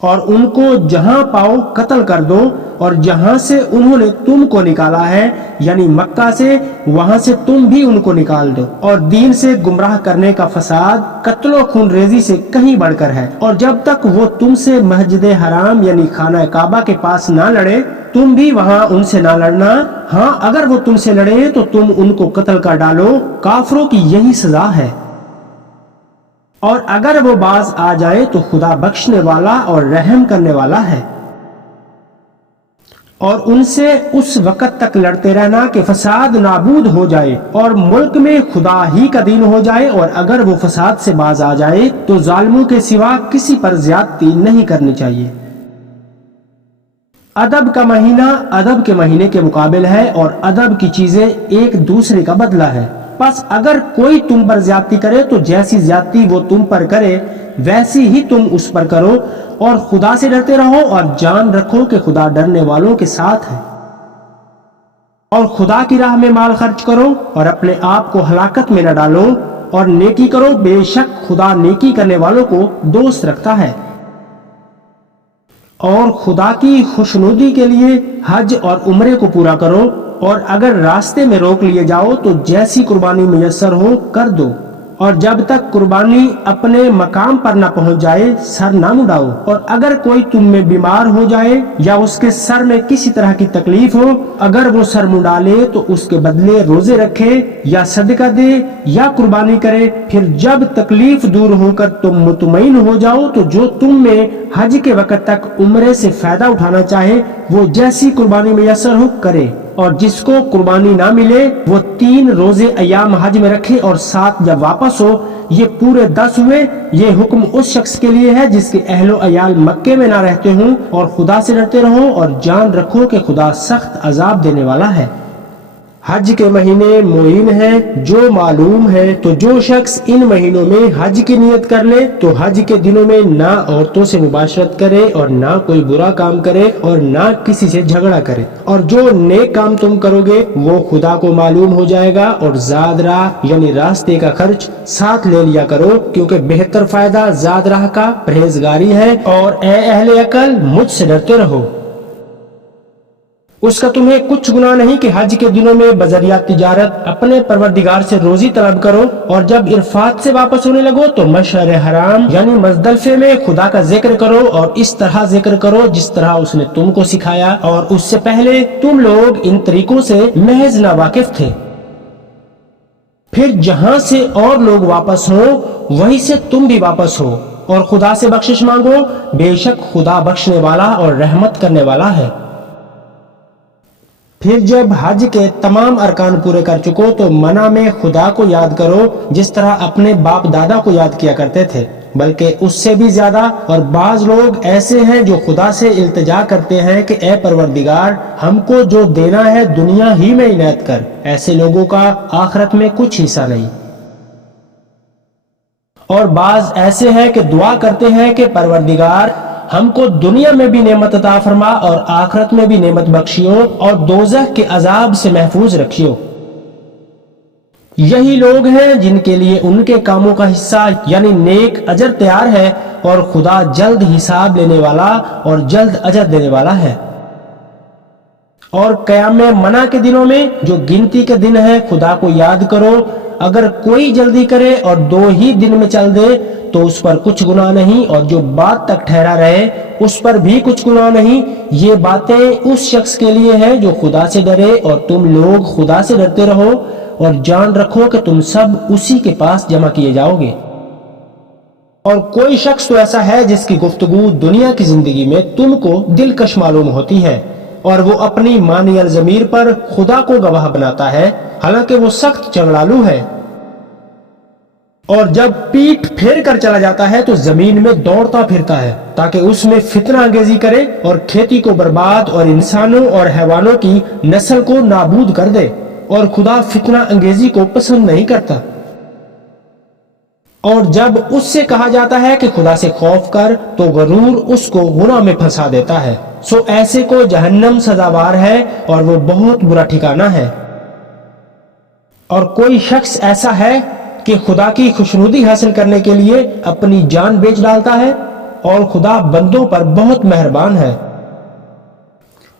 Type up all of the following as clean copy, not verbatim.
اور ان کو جہاں پاؤ قتل کر دو، اور جہاں سے انہوں نے تم کو نکالا ہے یعنی مکہ سے، وہاں سے تم بھی ان کو نکال دو۔ اور دین سے گمراہ کرنے کا فساد قتل و خون ریزی سے کہیں بڑھ کر ہے، اور جب تک وہ تم سے مسجد حرام یعنی خانہ کعبہ کے پاس نہ لڑے، تم بھی وہاں ان سے نہ لڑنا۔ ہاں اگر وہ تم سے لڑے تو تم ان کو قتل کر ڈالو، کافروں کی یہی سزا ہے۔ اور اگر وہ باز آ جائے تو خدا بخشنے والا اور رحم کرنے والا ہے۔ اور ان سے اس وقت تک لڑتے رہنا کہ فساد نابود ہو جائے اور ملک میں خدا ہی کا دین ہو جائے، اور اگر وہ فساد سے باز آ جائے تو ظالموں کے سوا کسی پر زیادتی نہیں کرنی چاہیے۔ ادب کا مہینہ ادب کے مہینے کے مقابل ہے، اور ادب کی چیزیں ایک دوسرے کا بدلہ ہے۔ پس اگر کوئی تم پر زیادتی کرے تو جیسی زیادتی وہ تم پر کرے ویسی ہی تم اس پر کرو، اور خدا سے ڈرتے رہو اور جان رکھو کہ خدا ڈرنے والوں کے ساتھ ہے۔ اور خدا کی راہ میں مال خرچ کرو اور اپنے آپ کو ہلاکت میں نہ ڈالو، اور نیکی کرو، بے شک خدا نیکی کرنے والوں کو دوست رکھتا ہے۔ اور خدا کی خوشنودی کے لیے حج اور عمرے کو پورا کرو، اور اگر راستے میں روک لیے جاؤ تو جیسی قربانی میسر ہو کر دو، اور جب تک قربانی اپنے مقام پر نہ پہنچ جائے سر نہ مڈاؤ۔ اور اگر کوئی تم میں بیمار ہو جائے یا اس کے سر میں کسی طرح کی تکلیف ہو، اگر وہ سر مڈا لے تو اس کے بدلے روزے رکھے یا صدقہ دے یا قربانی کرے۔ پھر جب تکلیف دور ہو کر تم مطمئن ہو جاؤ تو جو تم میں حج کے وقت تک عمرے سے فائدہ اٹھانا چاہے وہ جیسی قربانی میسر ہو کرے، اور جس کو قربانی نہ ملے وہ 3 روزے ایام حج میں رکھے، اور 7 جب واپس ہو۔ یہ پورے 10 ہوئے۔ یہ حکم اس شخص کے لیے ہے جس کے اہل و عیال مکے میں نہ رہتے ہوں، اور خدا سے ڈرتے رہو اور جان رکھو کہ خدا سخت عذاب دینے والا ہے۔ حج کے مہینے معین ہیں جو معلوم ہے، تو جو شخص ان مہینوں میں حج کی نیت کر لے تو حج کے دنوں میں نہ عورتوں سے مباشرت کرے اور نہ کوئی برا کام کرے اور نہ کسی سے جھگڑا کرے، اور جو نیک کام تم کرو گے وہ خدا کو معلوم ہو جائے گا، اور زاد راہ یعنی راستے کا خرچ ساتھ لے لیا کرو، کیونکہ بہتر فائدہ زاد راہ کا پرہیزگاری ہے۔ اور اے اہل عقل مجھ سے ڈرتے رہو۔ اس کا تمہیں کچھ گناہ نہیں کہ حج کے دنوں میں بذریعہ تجارت اپنے پروردگار سے روزی طلب کرو، اور جب عرفات سے واپس ہونے لگو تو مشعر حرام یعنی مزدلفے میں خدا کا ذکر کرو، اور اس طرح ذکر کرو جس طرح اس نے تم کو سکھایا، اور اس سے پہلے تم لوگ ان طریقوں سے محض ناواقف تھے۔ پھر جہاں سے اور لوگ واپس ہوں وہیں سے تم بھی واپس ہو، اور خدا سے بخشش مانگو، بے شک خدا بخشنے والا اور رحمت کرنے والا ہے۔ پھر جب حج کے تمام ارکان پورے کر چکو تو منع میں خدا کو یاد کرو جس طرح اپنے باپ دادا کو یاد کیا کرتے تھے، بلکہ اس سے بھی زیادہ۔ اور بعض لوگ ایسے ہیں جو خدا سے التجا کرتے ہیں کہ اے پروردگار ہم کو جو دینا ہے دنیا ہی میں عنایت کر۔ ایسے لوگوں کا آخرت میں کچھ حصہ نہیں۔ اور بعض ایسے ہیں کہ دعا کرتے ہیں کہ پروردگار ہم کو دنیا میں بھی نعمت عطا فرما اور آخرت میں بھی نعمت بخشیو، اور دوزخ کے عذاب سے محفوظ رکھیو۔ یہی لوگ ہیں جن کے لیے ان کے کاموں کا حصہ یعنی نیک اجر تیار ہے، اور خدا جلد حساب لینے والا اور جلد اجر دینے والا ہے۔ اور قیام منع کے دنوں میں جو گنتی کے دن ہے خدا کو یاد کرو۔ اگر کوئی جلدی کرے اور 2 ہی دن میں چل دے تو اس پر کچھ گناہ نہیں، اور جو بات تک ٹھہرا رہے اس پر بھی کچھ گناہ نہیں۔ یہ باتیں اس شخص کے لیے ہیں جو خدا سے ڈرے، اور تم لوگ خدا سے ڈرتے رہو اور جان رکھو کہ تم سب اسی کے پاس جمع کیے جاؤ گے۔ اور کوئی شخص تو ایسا ہے جس کی گفتگو دنیا کی زندگی میں تم کو دلکش معلوم ہوتی ہے، اور وہ اپنی مانی الضمیر پر خدا کو گواہ بناتا ہے، حالانکہ وہ سخت چنگڑالو ہے۔ اور جب پیٹھ پھیر کر چلا جاتا ہے تو زمین میں دوڑتا پھرتا ہے تاکہ اس میں فتنہ انگیزی کرے اور کھیتی کو برباد اور انسانوں اور حیوانوں کی نسل کو نابود کر دے، اور خدا فتنہ انگیزی کو پسند نہیں کرتا۔ اور جب اس سے کہا جاتا ہے کہ خدا سے خوف کر تو غرور اس کو گناہ میں پھنسا دیتا ہے، سو ایسے کو جہنم سزاوار ہے اور وہ بہت برا ٹھکانہ ہے۔ اور کوئی شخص ایسا ہے کہ خدا کی خوشنودی حاصل کرنے کے لیے اپنی جان بیچ ڈالتا ہے، اور خدا بندوں پر بہت مہربان ہے۔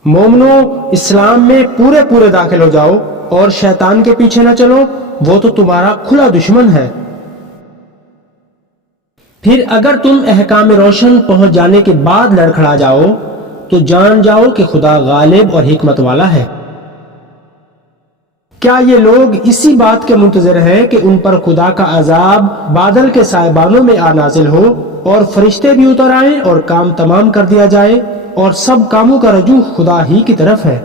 مومنو، اسلام میں پورے پورے داخل ہو جاؤ اور شیطان کے پیچھے نہ چلو، وہ تو تمہارا کھلا دشمن ہے۔ پھر اگر تم احکام روشن پہنچ جانے کے بعد لڑکھڑا جاؤ تو جان جاؤ کہ خدا غالب اور حکمت والا ہے۔ کیا یہ لوگ اسی بات کے منتظر ہیں کہ ان پر خدا کا عذاب بادل کے سائبانوں میں آ نازل ہو اور فرشتے بھی اتر آئیں اور کام تمام کر دیا جائے اور سب کاموں کا رجوع خدا ہی کی طرف ہے؟